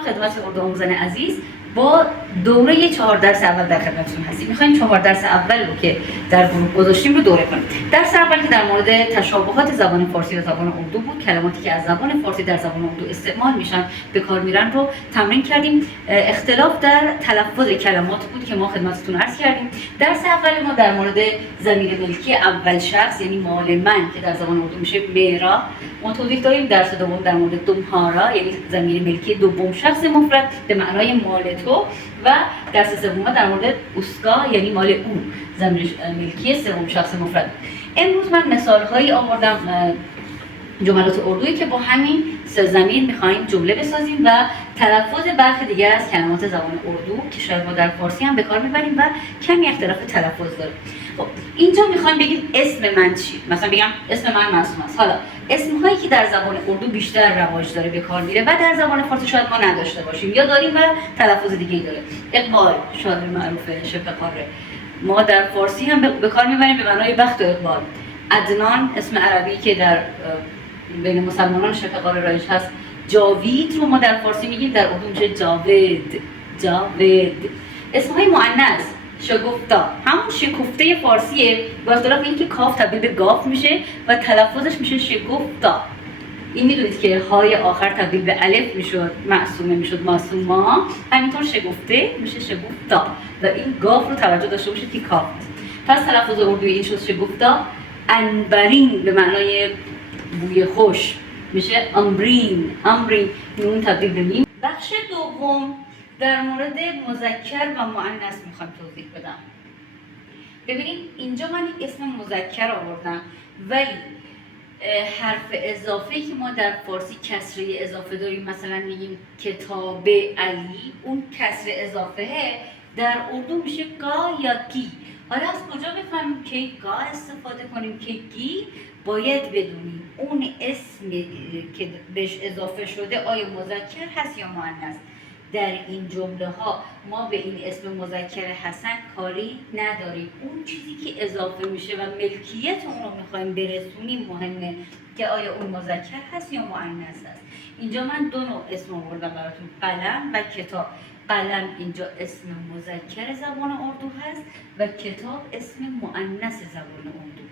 خدمت اردو آموزان عزیز با دوره 4 درس اول در خدمتتون هستیم. می‌خوایم 4 درس اول رو که در گروه گذاشتیم رو دوره کنیم. درس اول که در مورد تشابهات زبان فارسی و زبان اردو بود، کلماتی که از زبان فارسی در زبان اردو استعمال میشن به کار میرن رو تمرین کردیم. اختلاف در تلفظ کلمات بود که ما خدمتتون عرض کردیم. درس اول ما در مورد ضمیر ملکی اول شخص یعنی مال من که در زبان اردو میشه میرا ما توضیح داریم. درس دوم در مورد تمهارا یعنی ضمیر ملکی دوم شخص مفرد به معنای مال تو، و درس سوم در مورد اوسکا یعنی مال او ضمیر ملکی سوم شخص مفرد. امروز من مثال‌هایی آوردم جملات اردویی که با همین سه ضمیر می‌خوایم جمله بسازیم و تلفظ برخی دیگر از کلمات زبان اردو که شاید ما در فارسی هم به کار می‌بریم و کمی اختلاف تلفظ داره. خب اینجا می‌خوایم بگیم اسم من چی؟ مثلا بگم اسم من معصوم است. حالا اسم‌هایی که در زبان اردو بیشتر رواج داره به کار میره و در زبان فارسی شاید ما نداشته باشیم یا داریم و تلفظ دیگه‌ای داره. اقبال شاعر معروف شبه قاره ما در فارسی هم به کار می‌بریم به معنای بخت و اقبال. عدنان اسم عربی که در بین مسلمانان شبه قاره رایج هست. جاوید رو ما در فارسی میگیم، در اردو میشه جاوید. جاوید. اسمهای مؤنث شگفتا همون شکفته فارسیه، با اختلاف اینکه کاف تبدیل به گاف میشه و تلفظش میشه شگفتا. این میدونید که های آخر تبدیل به الف میشد، معصومه میشد معصوما، همینطور شگفته میشه شگفتا و این گاف رو توجه داشته باشید که کاف است. پس تلفظ اردویی این شد شگفتا. انبرین به معنای بوی خوش میشه امبرین. امبرین نون تبدیل به میم. بخش دوم در مورد مذکر و مؤنث میخوام توضیح بدم. ببینید اینجا من یک اسم مذکر آوردم ولی حرف اضافه که ما در فارسی کسره اضافه داریم، مثلا میگیم کتاب علی، اون کسره اضافه در اردو میشه گا یا کی. حالا از کجا بفهمیم که گا استفاده کنیم که گی؟ باید بدونیم اون اسم که بهش اضافه شده آیا مذکر هست یا مؤنث. در این جمله ها ما به این اسم مذکر حسن کاری نداریم. اون چیزی که اضافه میشه و ملکیت اون رو میخوایم برسونیم مهمه که آیا اون مذکر هست یا مؤنث هست. اینجا من دو نوع اسم آوردم براتون، قلم و کتاب. قلم اینجا اسم مذکر زبان اردو هست و کتاب اسم مؤنث زبان اردو.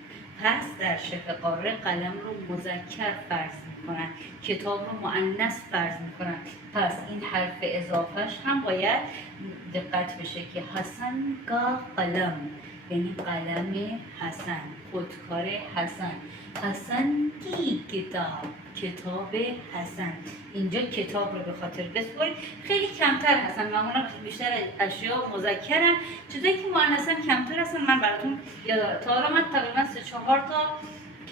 پس در شبه قاره قلم رو مذکر فرض میکنن، کتاب رو مؤنث فرض میکنن. پس این حرف اضافهش هم باید دقت بشه که حسن کا قلم یعنی قلم حسن، خودکار حسن. حسن کی کتاب، کتاب حسن. اینجا کتاب رو به خاطر بسپارید. خیلی کمتر هستن، معمولا بیشتر اشیاء مذکرن، چیزایی که مؤنثن کمتر هستن. من براتون یادم تا حالا من تقریبا 3-4 تا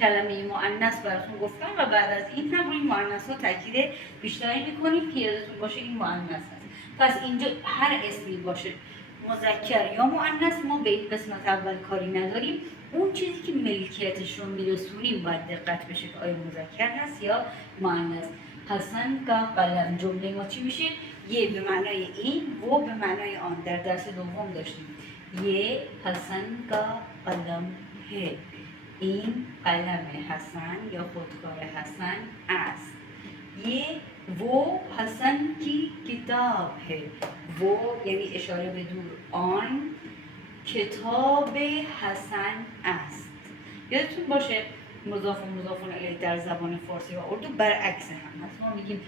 کلمه مؤنث براتون گفتم و بعد از این هم روی مؤنث ها تاکید بیشتری میکنیم که یادتون باشه این مؤنث هست. پس اینجا هر اسمی باشه مذکر یا مؤنث ما به این قسمت اول کاری نداریم. اون چیزی که ملکیتش رو میرسونیم باید دقت بشه که آیا مذکر هست یا مؤنث. حسن کا قلم جمله ما چی میشه؟ یه به معنای این، و به معنای آن. در درس دوم داشتیم یه حسن کا قلم ہے، این قلم حسن یا خودکار حسن است. ये वो حسن की किताब है. वो یعنی اشاره به دور، آن کتاب حسن است. یادتون باشه مضاف و مضاف الیه در زبان فارسی و اردو برعکس هم هست. ما میگیم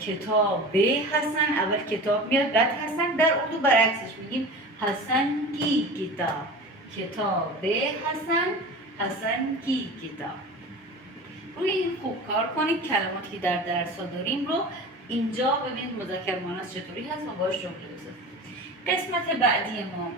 کتاب حسن، اول کتاب میاد بعد حسن. در اردو برعکسش میگیم حسن کی کتاب، کتاب حسن، حسن کی کتاب. روی این خوب کار کنید. کلماتی که در درس ها داریم رو اینجا ببینید مذکر مؤنث چطوری هست و باش جمله بسازید. قسمت بعدی ما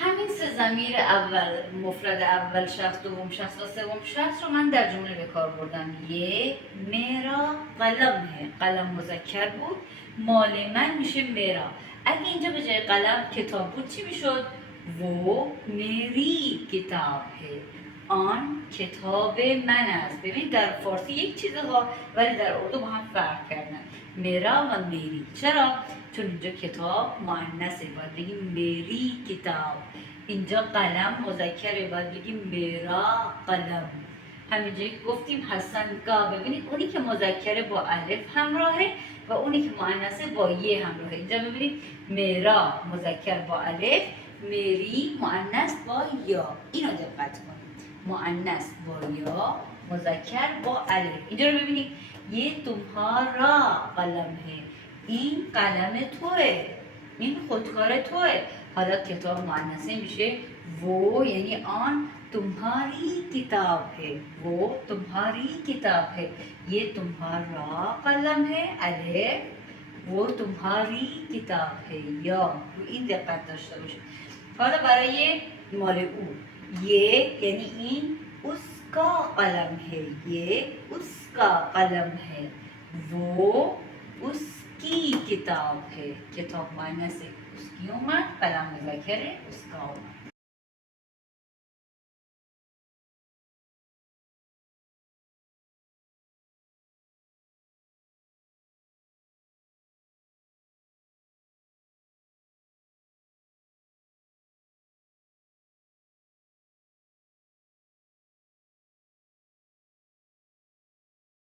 همین سه ضمیر اول، مفرد اول شخص، دوم شخص و سوم شخص رو من در جمله به کار بردم. یه میرا قلم ہے، قلم مذکر بود، مال من میشه میرا. اگه اینجا به جای قلم کتاب بود چی میشد؟ وہ میری کتاب ہے، آن کتاب من است. ببین در فارسی یک چیزها ولی در اردو با هم فرق کردن، میرا و میری. چرا؟ چون اینجا کتاب مؤنثه باید بگیم میری کتاب، اینجا قلم مذکره باید بگیم میرا قلم. همینجوری گفتیم حسن کا. ببینید اونی که مذکره با الف همراهه و اونی که مؤنثه با یه همراهه. اینجا ببینید میرا مذکر با الف، میری مؤنث با یا. اینو دقت کنید، مؤنث با یا، مذکر با الف. اینجا رو ببینید، یه تمهارا قلم ہے، این قلم توه، این خودکار توه. حالا کتاب مؤنثه میشه वो یعنی آن तुम्हारी किताब है, वो तुम्हारी किताब है, ये तुम्हारा कलम है الف, वो तुम्हारी किताब है या. این دقت داشته باشید. حالا برای مال او، ये یعنی این उसका قلم है, ये उसका قلم है, वो उसकी किताब है. کتاب مؤنث उसकी اومد، قلم مذکر उसका اومد.